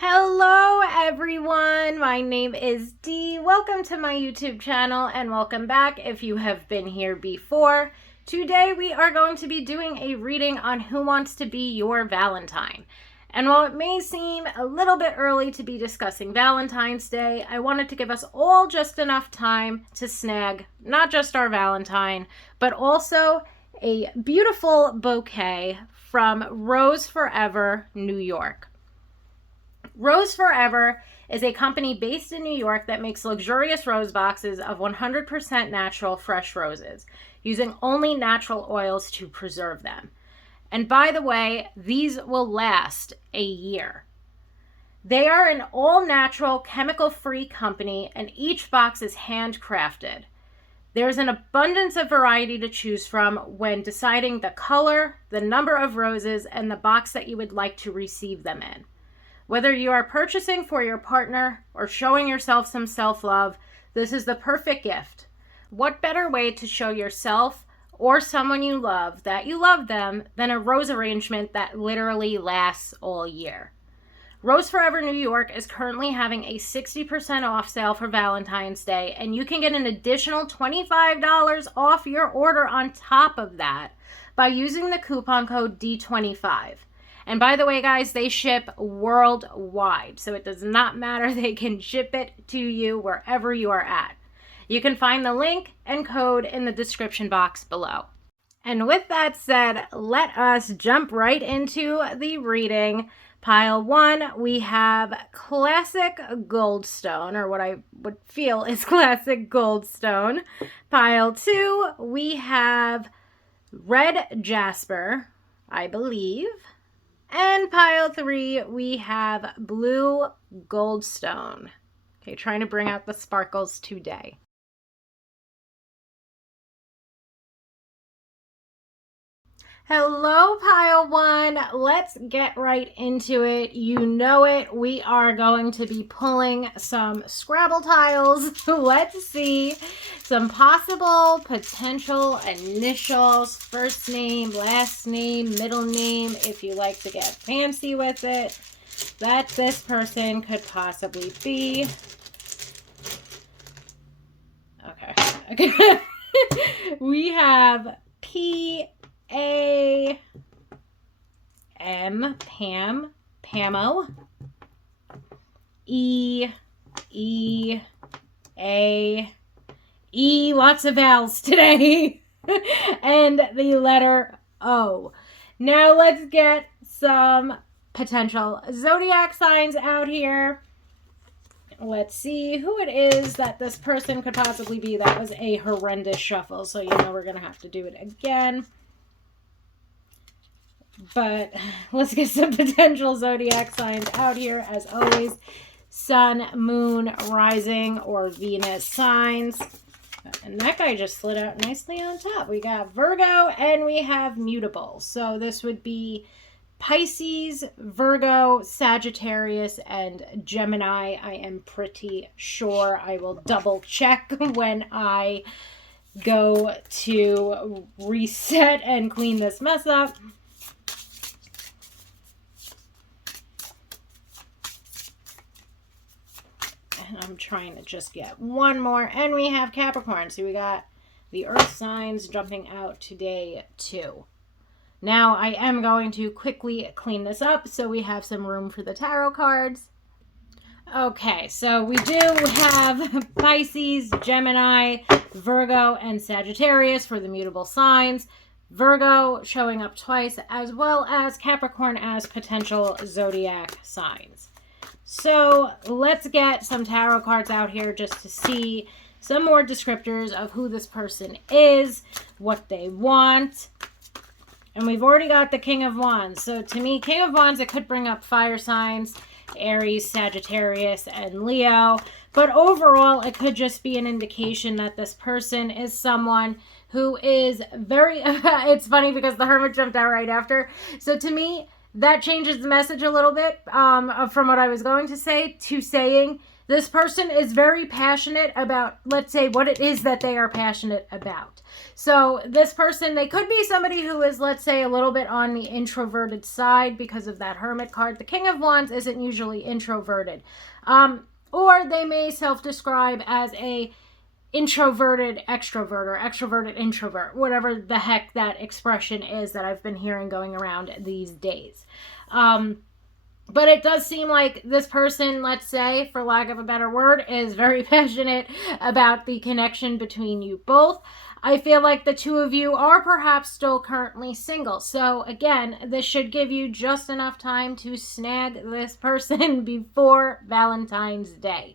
Hello everyone, my name is Dee. Welcome to my YouTube channel and welcome back if you have been here before. Today we are going to be doing a reading on who wants to be your Valentine. And while it may seem a little bit early to be discussing Valentine's Day, I wanted to give us all just enough time to snag not just our Valentine, but also a beautiful bouquet from Rose Forever, New York. Rose Forever is a company based in New York that makes luxurious rose boxes of 100% natural fresh roses, using only natural oils to preserve them. And by the way, these will last a year. They are an all-natural, chemical-free company, and each box is handcrafted. There's an abundance of variety to choose from when deciding the color, the number of roses, and the box that you would like to receive them in. Whether you are purchasing for your partner or showing yourself some self-love, this is the perfect gift. What better way to show yourself or someone you love that you love them than a rose arrangement that literally lasts all year? Rose Forever New York is currently having a 60% off sale for Valentine's Day, and you can get an additional $25 off your order on top of that by using the coupon code D25. And by the way, guys, they ship worldwide, so it does not matter. They can ship it to you wherever you are at. You can find the link and code in the description box below. And with that said, let us jump right into the reading. Pile 1, we have Classic Goldstone, or what I would feel is Classic Goldstone. Pile 2, we have Red Jasper, I believe. And pile 3, we have Blue Goldstone. Okay, trying to bring out the sparkles today. Hello, pile 1. Let's get right into it. You know it. We are going to be pulling some Scrabble tiles. Let's see some possible potential initials, first name, last name, middle name, if you like to get fancy with it, that this person could possibly be. Okay. We have Pam, Pamo, lots of vowels today, and the letter O. Now let's get some potential zodiac signs out here. Let's see who it is that this person could possibly be. That was a horrendous shuffle, so you know we're going to have to do it again. But let's get some potential zodiac signs out here, as always. Sun, moon, rising, or Venus signs. And that guy just slid out nicely on top. We got Virgo, and we have mutable. So this would be Pisces, Virgo, Sagittarius, and Gemini. I am pretty sure. I will double check when I go to reset and clean this mess up. And I'm trying to just get one more. And we have Capricorn. So we got the earth signs jumping out today too. Now I am going to quickly clean this up so we have some room for the tarot cards. Okay, so we do have Pisces, Gemini, Virgo, and Sagittarius for the mutable signs. Virgo showing up twice, as well as Capricorn as potential zodiac signs. So let's get some tarot cards out here just to see some more descriptors of who this person is, what they want. And we've already got the King of Wands. So to me, King of Wands, it could bring up fire signs, Aries, Sagittarius, and Leo. But overall, it could just be an indication that this person is someone who is very... It's funny because the Hermit jumped out right after. So to me, that changes the message a little bit from what I was going to say to saying This person is very passionate about, let's say, what it is that they are passionate about. So this person, they could be somebody who is, let's say, a little bit on the introverted side because of that Hermit card. The King of Wands isn't usually introverted. Or they may self-describe as a introverted extrovert or extroverted introvert, whatever the heck that expression is that I've been hearing going around these days. But it does seem like this person, let's say, for lack of a better word, is very passionate about the connection between you both. I feel like the two of you are perhaps still currently single. So again, this should give you just enough time to snag this person before Valentine's Day.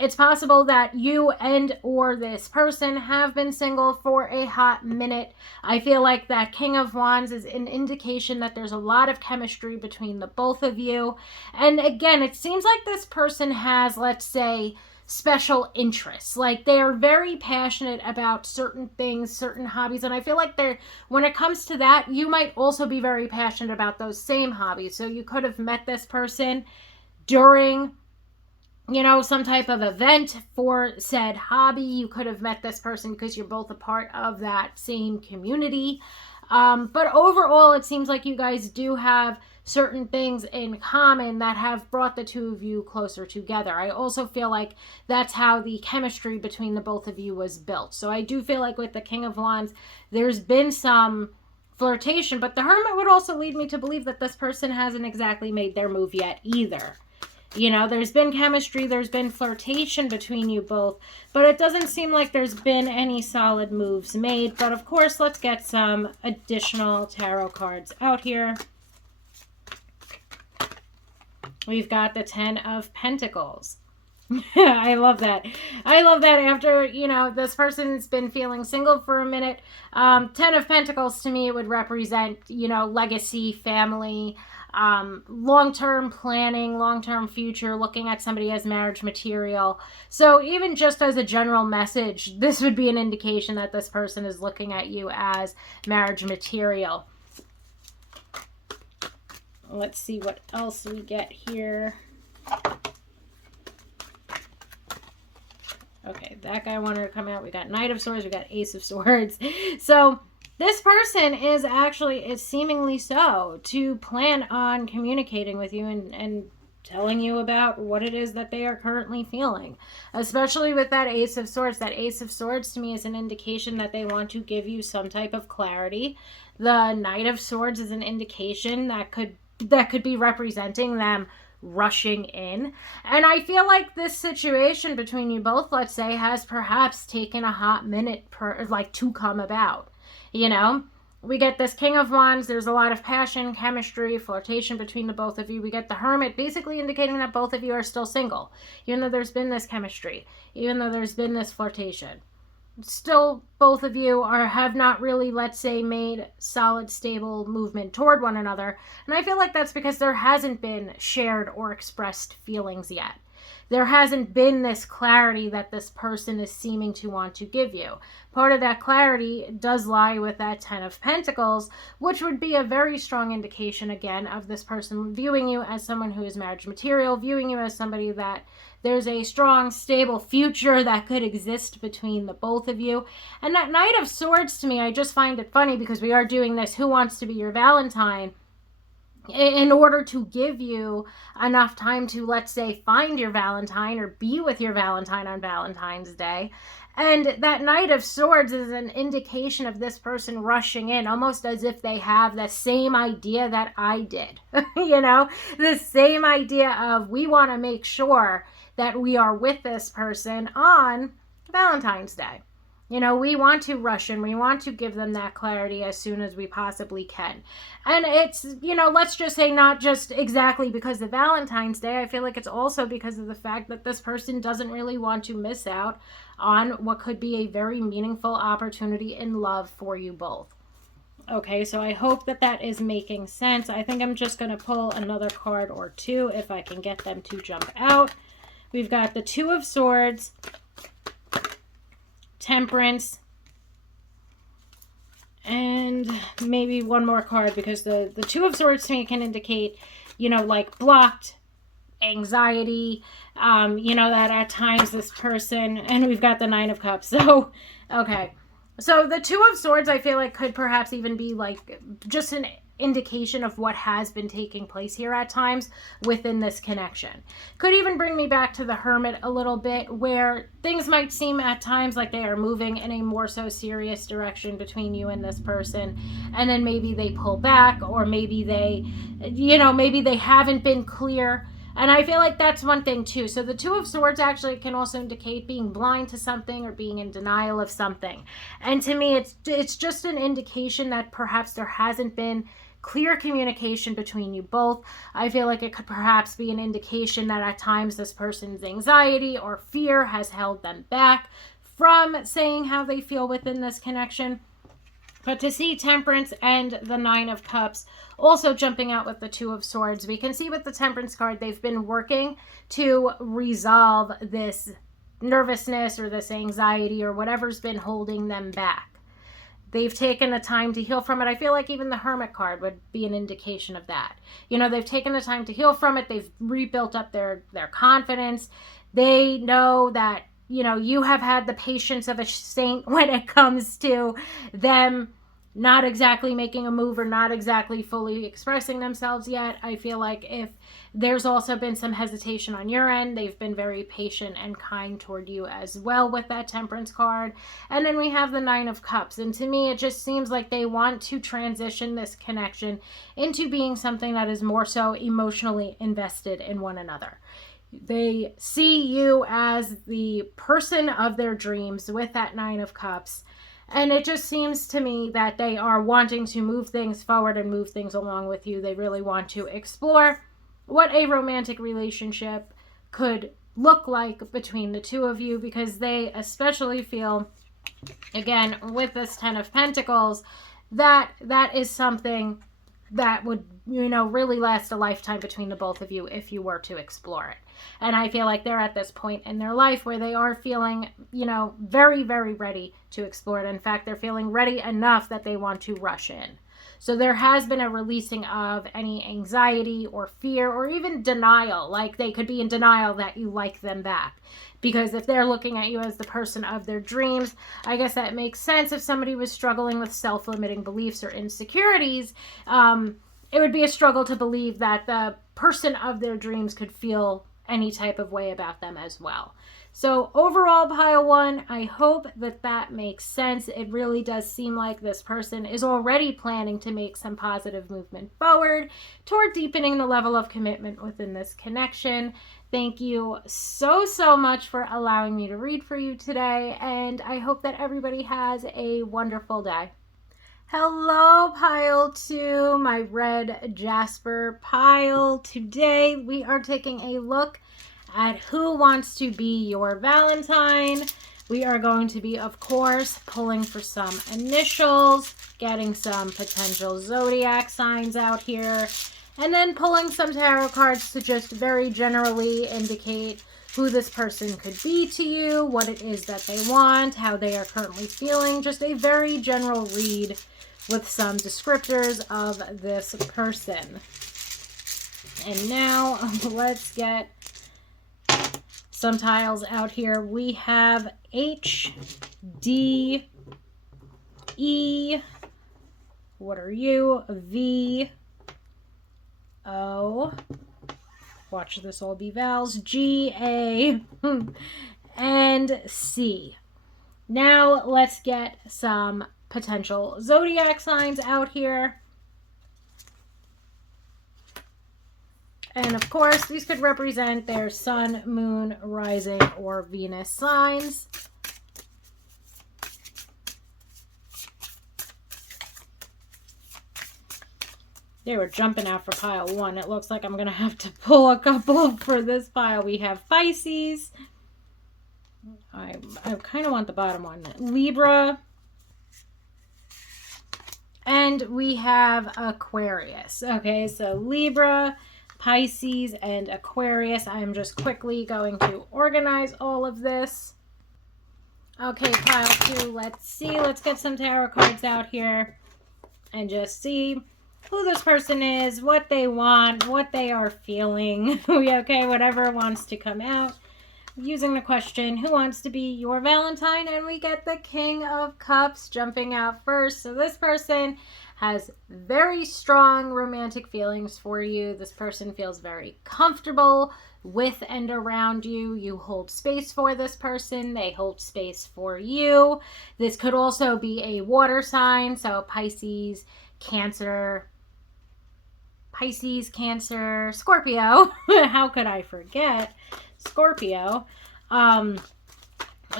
It's possible that you and or this person have been single for a hot minute. I feel like that King of Wands is an indication that there's a lot of chemistry between the both of you. And again, it seems like this person has, let's say, special interests. Like they are very passionate about certain things, certain hobbies. And I feel like when it comes to that, you might also be very passionate about those same hobbies. So you could have met this person during some type of event for said hobby. You could have met this person because you're both a part of that same community. But overall, it seems like you guys do have certain things in common that have brought the two of you closer together. I also feel like that's how the chemistry between the both of you was built. So I do feel like with the King of Wands, there's been some flirtation, but the Hermit would also lead me to believe that this person hasn't exactly made their move yet either. There's been chemistry, there's been flirtation between you both, but it doesn't seem like there's been any solid moves made. But of course, let's get some additional tarot cards out here. We've got the 10 of Pentacles. I love that. I love that after, this person's been feeling single for a minute. 10 of Pentacles to me would represent, legacy, family, long-term planning, long-term future, looking at somebody as marriage material. So even just as a general message, this would be an indication that this person is looking at you as marriage material. Let's see what else we get here. Okay, that guy wanted to come out. We got Knight of Swords, we got Ace of Swords. So this person is actually, it's seemingly so, to plan on communicating with you and telling you about what it is that they are currently feeling. Especially with that Ace of Swords. That Ace of Swords to me is an indication that they want to give you some type of clarity. The Knight of Swords is an indication that could be representing them rushing in. And I feel like this situation between you both, let's say, has perhaps taken a hot minute to come about. We get this King of Wands. There's a lot of passion, chemistry, flirtation between the both of you. We get the Hermit, basically indicating that both of you are still single, even though there's been this chemistry, even though there's been this flirtation. Still, both of you have not really, let's say, made solid, stable movement toward one another. And I feel like that's because there hasn't been shared or expressed feelings yet. There hasn't been this clarity that this person is seeming to want to give you. Part of that clarity does lie with that 10 of Pentacles, which would be a very strong indication, again, of this person viewing you as someone who is marriage material, viewing you as somebody that there's a strong, stable future that could exist between the both of you. And that Knight of Swords, to me, I just find it funny because we are doing this Who Wants to Be Your Valentine? In order to give you enough time to, let's say, find your Valentine or be with your Valentine on Valentine's Day. And that Knight of Swords is an indication of this person rushing in, almost as if they have the same idea that I did. The same idea of, we want to make sure that we are with this person on Valentine's Day. We want to rush in. We want to give them that clarity as soon as we possibly can. And it's, let's just say not just exactly because of Valentine's Day. I feel like it's also because of the fact that this person doesn't really want to miss out on what could be a very meaningful opportunity in love for you both. Okay, so I hope that that is making sense. I think I'm just going to pull another card or two if I can get them to jump out. We've got the Two of Swords, Temperance, and maybe one more card, because the Two of Swords to me can indicate, blocked anxiety, you know, that at times this person, and we've got the Nine of Cups. So, okay. So the Two of Swords, I feel like could perhaps even be like just an indication of what has been taking place here at times within this connection. Could even bring me back to the Hermit a little bit, where things might seem at times like they are moving in a more so serious direction between you and this person, and then maybe they pull back, or maybe they, you know, maybe they haven't been clear. And I feel like that's one thing too. So the Two of Swords actually can also indicate being blind to something or being in denial of something. And to me, it's just an indication that perhaps there hasn't been clear communication between you both. I feel like it could perhaps be an indication that at times this person's anxiety or fear has held them back from saying how they feel within this connection. But to see Temperance and the Nine of Cups also jumping out with the Two of Swords, we can see with the Temperance card, they've been working to resolve this nervousness or this anxiety or whatever's been holding them back. They've taken the time to heal from it. I feel like even the Hermit card would be an indication of that. You know, they've taken the time to heal from it. They've rebuilt up their confidence. They know that, you know, you have had the patience of a saint when it comes to them not exactly making a move or not exactly fully expressing themselves yet. I feel like if there's also been some hesitation on your end, they've been very patient and kind toward you as well with that Temperance card. And then we have the Nine of Cups. And to me, it just seems like they want to transition this connection into being something that is more so emotionally invested in one another. They see you as the person of their dreams with that Nine of Cups. And it just seems to me that they are wanting to move things forward and move things along with you. They really want to explore what a romantic relationship could look like between the two of you, because they especially feel, again, with this Ten of Pentacles, that is something that would, you know, really last a lifetime between the both of you if you were to explore it. And I feel like they're at this point in their life where they are feeling, you know, very, very ready to explore it. In fact, they're feeling ready enough that they want to rush in. So there has been a releasing of any anxiety or fear or even denial. Like they could be in denial that you like them back. Because if they're looking at you as the person of their dreams, I guess that makes sense. If somebody was struggling with self-limiting beliefs or insecurities, it would be a struggle to believe that the person of their dreams could feel any type of way about them as well. So overall, pile one, I hope that makes sense. It really does seem like this person is already planning to make some positive movement forward toward deepening the level of commitment within this connection. Thank you so, so much for allowing me to read for you today, and I hope that everybody has a wonderful day. Hello, pile two, my red Jasper pile. Today we are taking a look at who wants to be your Valentine. We are going to be, of course, pulling for some initials, getting some potential zodiac signs out here, and then pulling some tarot cards to just very generally indicate who this person could be to you, what it is that they want, how they are currently feeling, just a very general read with some descriptors of this person. And now let's get some tiles out here. We have H, D, E, what are you? V, O, watch this all be vowels, G, A, and C. Now let's get some potential zodiac signs out here. And of course, these could represent their sun, moon, rising, or Venus signs. They were jumping out for pile one. It looks like I'm going to have to pull a couple for this pile. We have Pisces. I kind of want the bottom one. Libra. And we have Aquarius. Okay, so Libra, Pisces, and Aquarius. I'm just quickly going to organize all of this. Okay, pile two, let's see. Let's get some tarot cards out here and just see. who this person is, what they want, what they are feeling. Okay, whatever wants to come out. Using the question, who wants to be your Valentine? And we get the King of Cups jumping out first. So this person has very strong romantic feelings for you. This person feels very comfortable with and around you. You hold space for this person. They hold space for you. This could also be a water sign. So Pisces, Cancer, Scorpio. How could I forget? Scorpio.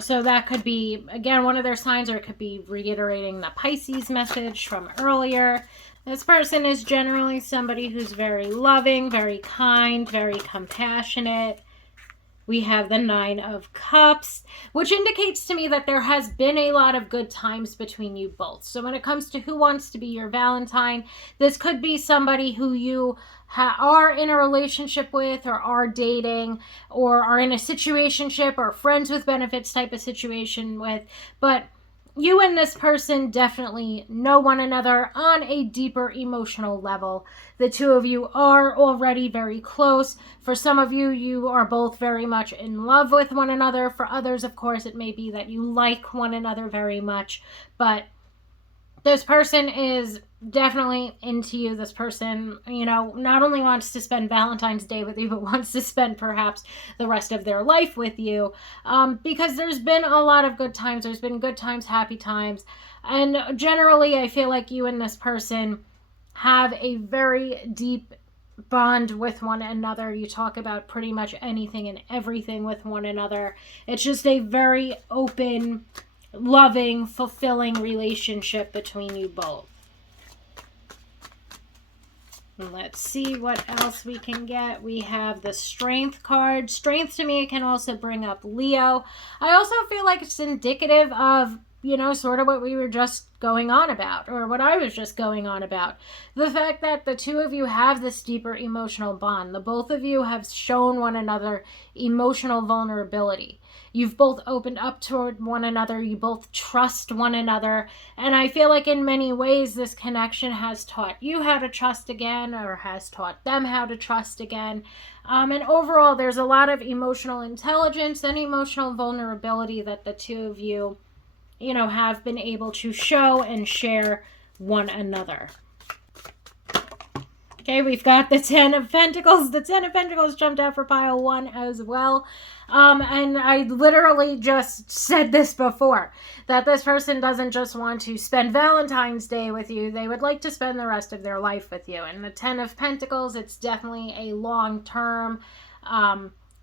So that could be, again, one of their signs, or it could be reiterating the Pisces message from earlier. This person is generally somebody who's very loving, very kind, very compassionate. We have the Nine of Cups, which indicates to me that there has been a lot of good times between you both. So when it comes to who wants to be your Valentine, this could be somebody who you are in a relationship with, or are dating, or are in a situationship or friends with benefits type of situation with. But you and this person definitely know one another on a deeper emotional level. The two of you are already very close. For some of you, you are both very much in love with one another. For others, of course, it may be that you like one another very much. But this person is definitely into you. This person, not only wants to spend Valentine's Day with you, but wants to spend perhaps the rest of their life with you, because there's been a lot of good times. There's been good times, happy times. And generally, I feel like you and this person have a very deep bond with one another. You talk about pretty much anything and everything with one another. It's just a very open, loving, fulfilling relationship between you both. And let's see what else we can get. We have the Strength card. Strength to me can also bring up Leo. I also feel like it's indicative of, sort of what we were just going on about, or what I was just going on about. The fact that the two of you have this deeper emotional bond. The both of you have shown one another emotional vulnerability. You've both opened up toward one another. You both trust one another. And I feel like in many ways, this connection has taught you how to trust again, or has taught them how to trust again. And overall, there's a lot of emotional intelligence and emotional vulnerability that the two of you, have been able to show and share one another. Okay, we've got the Ten of Pentacles. The Ten of Pentacles jumped out for pile 1 as well. And I literally just said this before, that this person doesn't just want to spend Valentine's Day with you. They would like to spend the rest of their life with you. And the Ten of Pentacles, it's definitely a long-term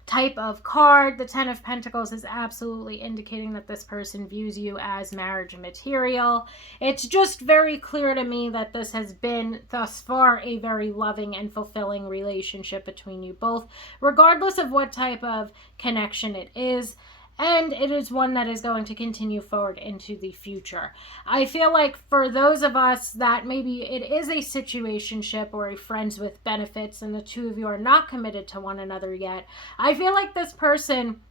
type of card. The Ten of Pentacles is absolutely indicating that this person views you as marriage material. It's just very clear to me that this has been thus far a very loving and fulfilling relationship between you both, regardless of what type of connection it is. And it is one that is going to continue forward into the future. I feel like for those of us that maybe it is a situationship or a friends with benefits and the two of you are not committed to one another yet, I feel like this person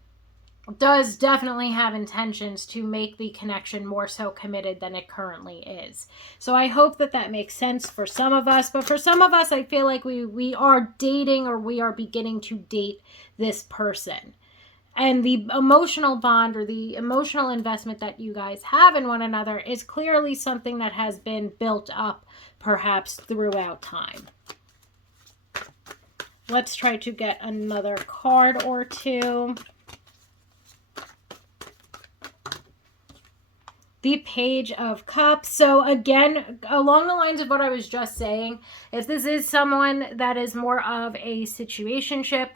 does definitely have intentions to make the connection more so committed than it currently is. So I hope that that makes sense for some of us. But for some of us, I feel like we are dating, or we are beginning to date this person. And the emotional bond, or the emotional investment that you guys have in one another, is clearly something that has been built up perhaps throughout time. Let's try to get another card or two. The Page of Cups. So again, along the lines of what I was just saying, if this is someone that is more of a situationship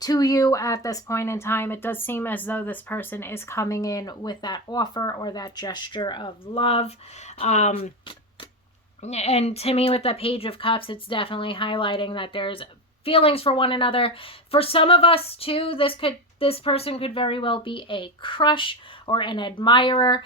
to you at this point in time, it does seem as though this person is coming in with that offer or that gesture of love. And to me, with the Page of Cups, it's definitely highlighting that there's feelings for one another. For some of us too, this person could very well be a crush or an admirer.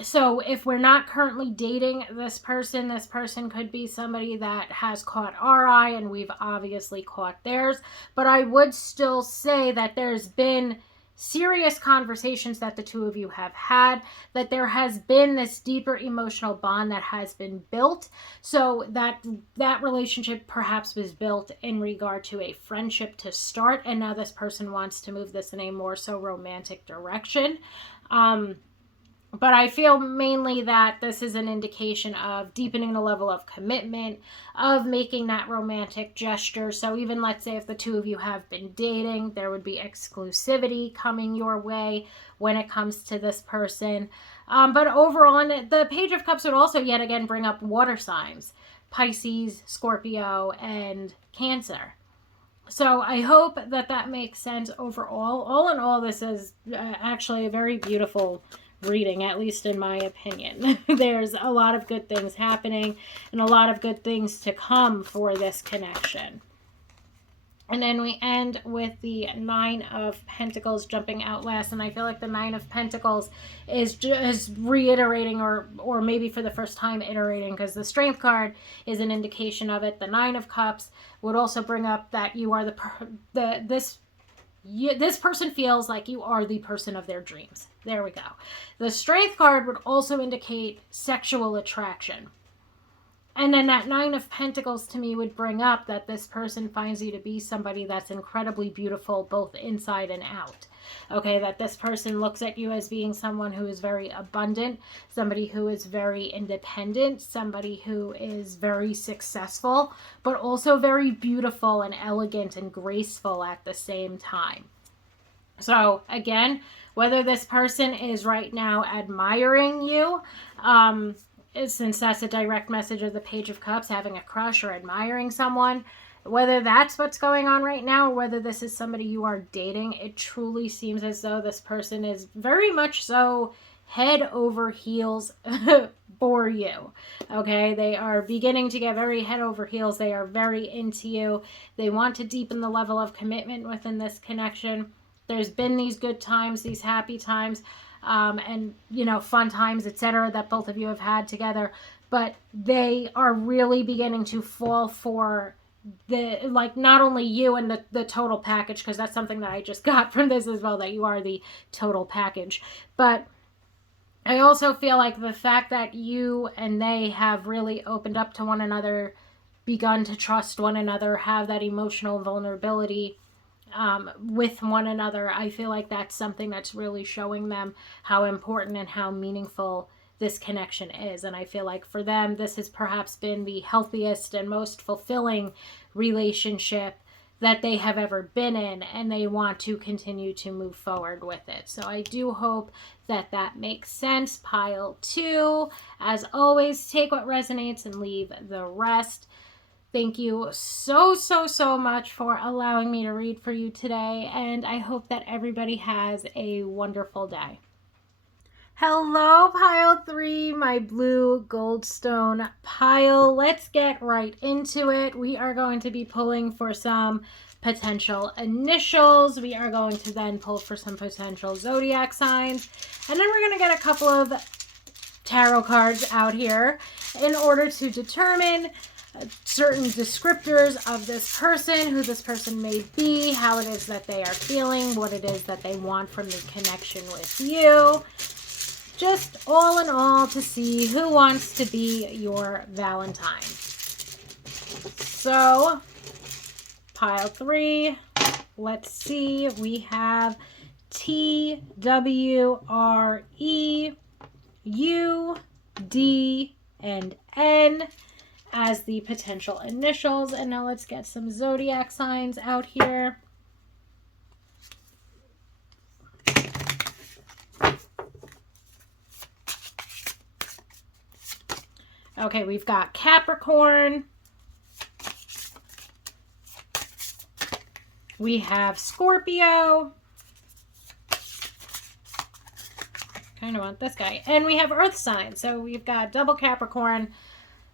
So if we're not currently dating this person could be somebody that has caught our eye, and we've obviously caught theirs. But I would still say that there's been serious conversations that the two of you have had, that there has been this deeper emotional bond that has been built. So that relationship perhaps was built in regard to a friendship to start, and now this person wants to move this in a more so romantic direction. But I feel mainly that this is an indication of deepening the level of commitment, of making that romantic gesture. So even, let's say, if the two of you have been dating, there would be exclusivity coming your way when it comes to this person. But overall, the Page of Cups would also yet again bring up water signs: Pisces, Scorpio, and Cancer. So I hope that that makes sense overall. All in all, this is actually a very beautiful reading, at least in my opinion. There's a lot of good things happening and a lot of good things to come for this connection. And then we end with the Nine of Pentacles jumping out last. And I feel like the Nine of Pentacles is just reiterating, or maybe for the first time iterating, because the Strength card is an indication of it. The Nine of Cups would also bring up that you are this person feels like you are the person of their dreams. There we go. The Strength card would also indicate sexual attraction. And then that Nine of Pentacles to me would bring up that this person finds you to be somebody that's incredibly beautiful, both inside and out. Okay, that this person looks at you as being someone who is very abundant, somebody who is very independent, somebody who is very successful, but also very beautiful and elegant and graceful at the same time. So again, whether this person is right now admiring you, since that's a direct message of the Page of Cups, having a crush or admiring someone, whether that's what's going on right now, or whether this is somebody you are dating, it truly seems as though this person is very much so head over heels for you. Okay, they are beginning to get very head over heels. They are very into you. They want to deepen the level of commitment within this connection. There's been these good times, these happy times, and, you know, fun times, etc., that both of you have had together, but they are really beginning to fall for the, like, not only you and the total package, because that's something that I just got from this as well, that you are the total package, but I also feel like the fact that you and they have really opened up to one another, begun to trust one another, have that emotional vulnerability with one another, I feel like that's something that's really showing them how important and how meaningful this connection is. And I feel like for them, this has perhaps been the healthiest and most fulfilling relationship that they have ever been in, and they want to continue to move forward with it. So I do hope that that makes sense. Pile 2, as always, take what resonates and leave the rest. Thank you so much for allowing me to read for you today, and I hope that everybody has a wonderful day. Hello, pile 3, my blue goldstone pile. Let's get right into it. We are going to be pulling for some potential initials. We are going to then pull for some potential zodiac signs, and then we're going to get a couple of tarot cards out here in order to determine certain descriptors of this person, who this person may be, how it is that they are feeling, what it is that they want from the connection with you. Just all in all, to see who wants to be your Valentine. So, pile 3, let's see. We have T, W, R, E, U, D, and N as the potential initials. And now let's get some zodiac signs out here. Okay, we've got Capricorn. We have Scorpio. Kind of want this guy. And we have Earth signs. So we've got double Capricorn,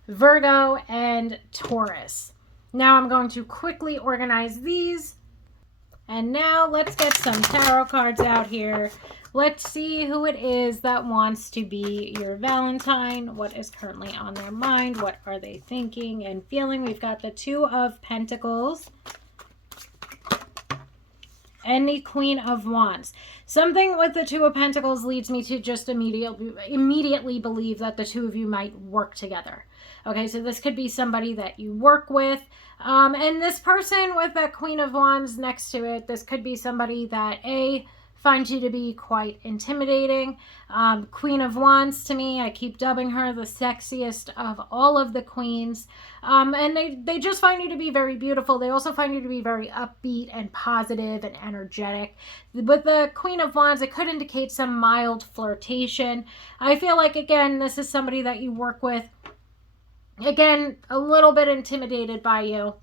Virgo, and Taurus. Now I'm going to quickly organize these. And now let's get some tarot cards out here. Let's see who it is that wants to be your Valentine. What is currently on their mind? What are they thinking and feeling? We've got the Two of Pentacles. and the Queen of Wands. Something with the Two of Pentacles leads me to just immediately believe that the two of you might work together. Okay, so this could be somebody that you work with. And this person with that Queen of Wands next to it, this could be somebody that finds you to be quite intimidating. Queen of Wands, to me, I keep dubbing her the sexiest of all of the queens. And they just find you to be very beautiful. They also find you to be very upbeat and positive and energetic. With the Queen of Wands, it could indicate some mild flirtation. I feel like, again, this is somebody that you work with. Again, a little bit intimidated by you.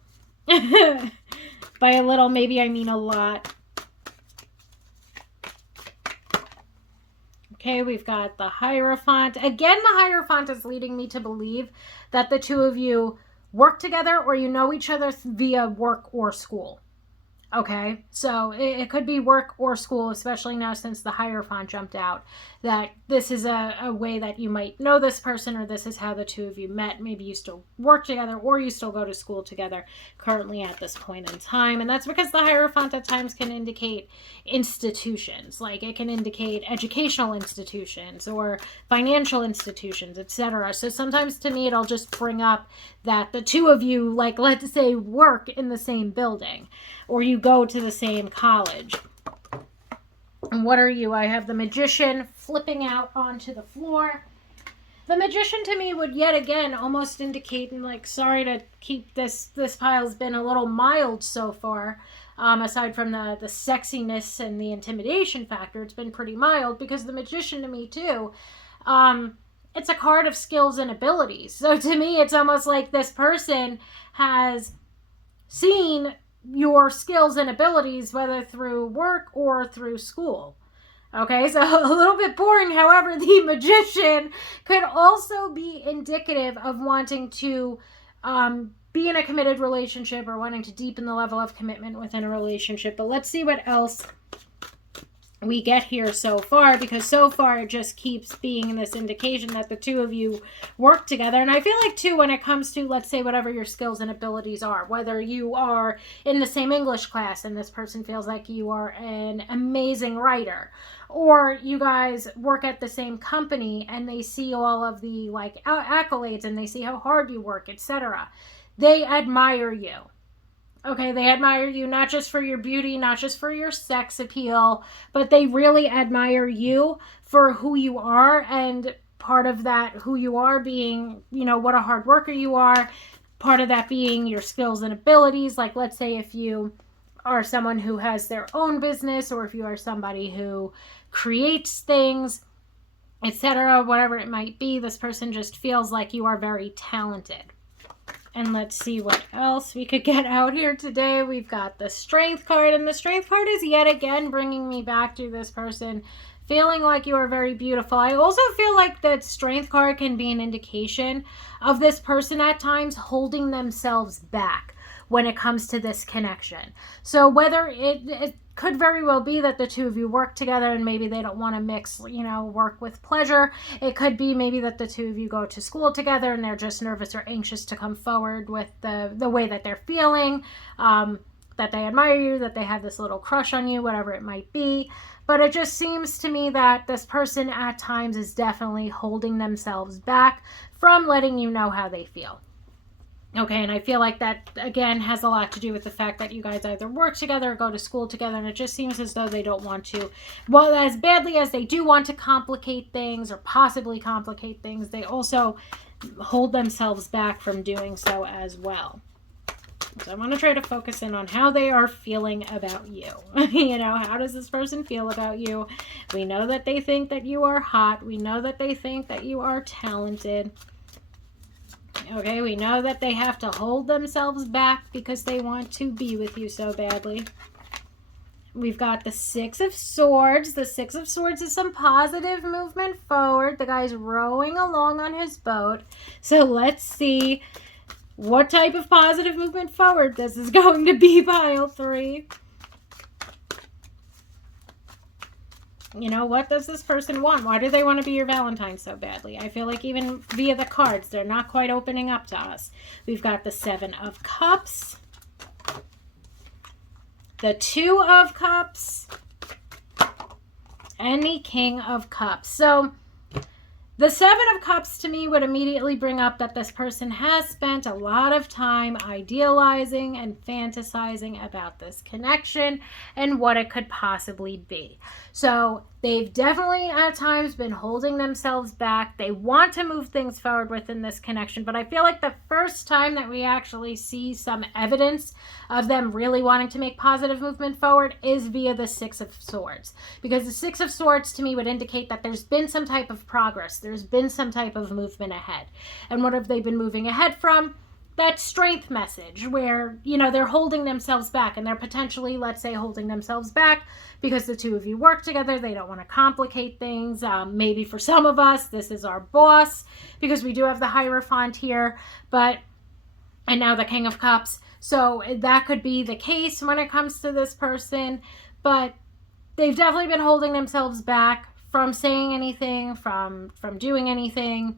By a little, maybe I mean a lot. Okay, we've got the Hierophant. Again, the Hierophant is leading me to believe that the two of you work together or you know each other via work or school. Okay, so it could be work or school, especially now since the Hierophant jumped out, that this is a way that you might know this person, or this is how the two of you met. Maybe you still work together or you still go to school together currently at this point in time. And that's because the Hierophant at times can indicate institutions, like it can indicate educational institutions or financial institutions, etc. So sometimes to me it'll just bring up that the two of you, like, let's say, work in the same building or you go to the same college. And what are you? I have the Magician flipping out onto the floor. The Magician to me would yet again almost indicate, and like, sorry to keep this pile's been a little mild so far, aside from the sexiness and the intimidation factor, it's been pretty mild, because the Magician to me too, it's a card of skills and abilities. So to me, it's almost like this person has seen your skills and abilities, whether through work or through school. Okay, so a little bit boring. However, the Magician could also be indicative of wanting to be in a committed relationship or wanting to deepen the level of commitment within a relationship. But let's see what else we get here so far, because so far it just keeps being this indication that the two of you work together. And I feel like too, when it comes to, let's say, whatever your skills and abilities are, whether you are in the same English class and this person feels like you are an amazing writer, or you guys work at the same company and they see all of the like accolades and they see how hard you work, etc. They admire you. Okay, they admire you not just for your beauty, not just for your sex appeal, but they really admire you for who you are, and part of that who you are being, you know, what a hard worker you are, part of that being your skills and abilities. Like, let's say if you are someone who has their own business, or if you are somebody who creates things, etc., whatever it might be, this person just feels like you are very talented. And let's see what else we could get out here today. We've got the Strength card, and the Strength card is yet again bringing me back to this person feeling like you are very beautiful. I also feel like that Strength card can be an indication of this person at times holding themselves back when it comes to this connection. So whether it could very well be that the two of you work together and maybe they don't want to mix, you know, work with pleasure. It could be maybe that the two of you go to school together and they're just nervous or anxious to come forward with the way that they're feeling, that they admire you, that they have this little crush on you, whatever it might be. But it just seems to me that this person at times is definitely holding themselves back from letting you know how they feel. Okay, and I feel like that, again, has a lot to do with the fact that you guys either work together or go to school together, and it just seems as though they don't want to, well, as badly as they do want to complicate things or possibly complicate things, they also hold themselves back from doing so as well. So I want to try to focus in on how they are feeling about you. You know, how does this person feel about you? We know that they think that you are hot. We know that they think that you are talented. Okay, we know that they have to hold themselves back because they want to be with you so badly. We've got the Six of Swords. The Six of Swords is some positive movement forward. The guy's rowing along on his boat. So let's see what type of positive movement forward this is going to be, pile 3. You know, what does this person want? Why do they want to be your Valentine so badly? I feel like even via the cards, they're not quite opening up to us. We've got the Seven of Cups, the Two of Cups and the King of Cups. So the Seven of Cups to me would immediately bring up that this person has spent a lot of time idealizing and fantasizing about this connection and what it could possibly be. So they've definitely at times been holding themselves back. They want to move things forward within this connection, but I feel like the first time that we actually see some evidence of them really wanting to make positive movement forward is via the Six of Swords. Because the Six of Swords to me would indicate that there's been some type of progress. There's been some type of movement ahead. And what have they been moving ahead from? That strength message where, you know, they're holding themselves back, and they're potentially, let's say, holding themselves back because the two of you work together. They don't want to complicate things. Maybe for some of us, this is our boss, because we do have the Hierophant here, and now the King of Cups. So that could be the case when it comes to this person, but they've definitely been holding themselves back from saying anything, from doing anything,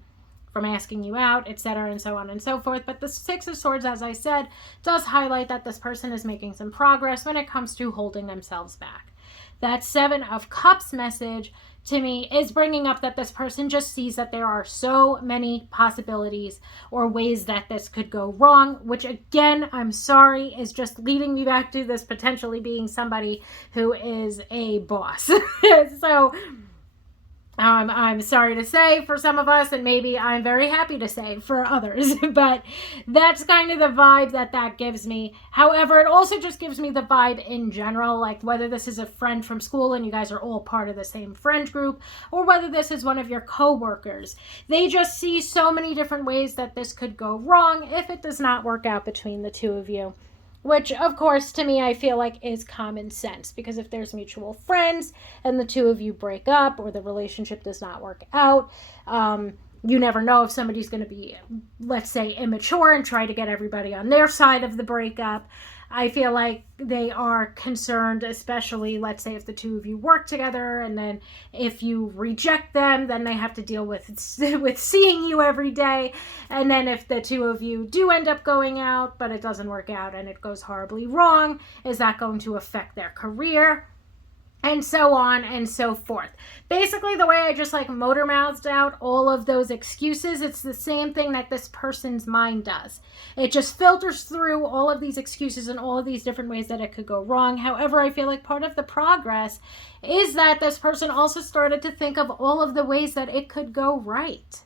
from asking you out, etc., and so on and so forth. But the Six of Swords, as I said, does highlight that this person is making some progress when it comes to holding themselves back. That Seven of Cups message to me is bringing up that this person just sees that there are so many possibilities or ways that this could go wrong, which again, I'm sorry, is just leading me back to this potentially being somebody who is a boss. So I'm sorry to say for some of us, and maybe I'm very happy to say for others, but that's kind of the vibe that gives me. However, it also just gives me the vibe in general, like whether this is a friend from school and you guys are all part of the same friend group, or whether this is one of your co-workers. They just see so many different ways that this could go wrong if it does not work out between the two of you. Which, of course, to me, I feel like is common sense. Because if there's mutual friends and the two of you break up or the relationship does not work out, you never know if somebody's going to be, let's say, immature and try to get everybody on their side of the breakup. I feel like they are concerned, especially, let's say, if the two of you work together, and then if you reject them, then they have to deal with seeing you every day. And then if the two of you do end up going out, but it doesn't work out and it goes horribly wrong, is that going to affect their career? And so on and so forth. Basically, the way I just like motor mouthed out all of those excuses, it's the same thing that this person's mind does. It just filters through all of these excuses and all of these different ways that it could go wrong. However, I feel like part of the progress is that this person also started to think of all of the ways that it could go right.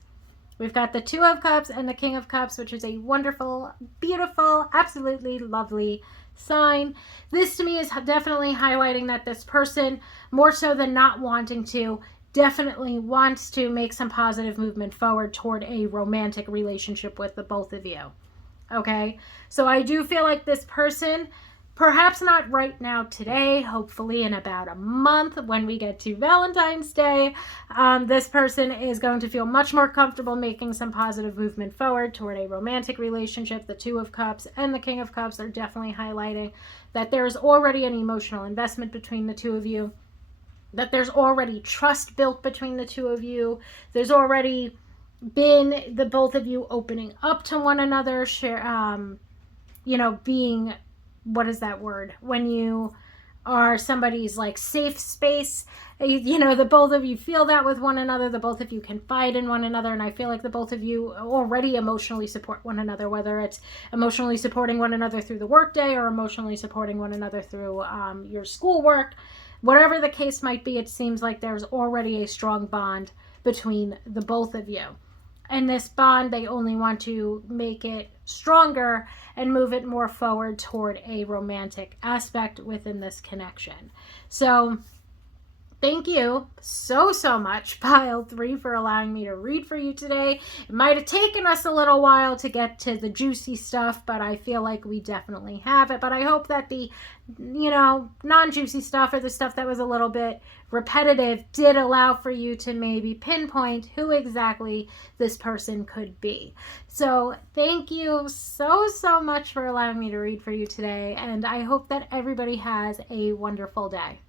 We've got the Two of Cups and the King of Cups, which is a wonderful, beautiful, absolutely lovely sign. This to me is definitely highlighting that this person, more so than not wanting to, definitely wants to make some positive movement forward toward a romantic relationship with the both of you. Okay? So I do feel like this person, perhaps not right now today, hopefully in about a month when we get to Valentine's Day, this person is going to feel much more comfortable making some positive movement forward toward a romantic relationship. The Two of Cups and the King of Cups are definitely highlighting that there's already an emotional investment between the two of you, that there's already trust built between the two of you. There's already been the both of you opening up to one another, being, what is that word? When you are somebody's like safe space, the both of you feel that with one another, the both of you confide in one another, and I feel like the both of you already emotionally support one another, whether it's emotionally supporting one another through the workday or emotionally supporting one another through your schoolwork. Whatever the case might be, it seems like there's already a strong bond between the both of you. And this bond, they only want to make it stronger and move it more forward toward a romantic aspect within this connection. So thank you so much, Pile 3, for allowing me to read for you today. It might have taken us a little while to get to the juicy stuff, but I feel like we definitely have it. But I hope that the, non-juicy stuff, or the stuff that was a little bit repetitive, did allow for you to maybe pinpoint who exactly this person could be. So thank you so much for allowing me to read for you today, and I hope that everybody has a wonderful day.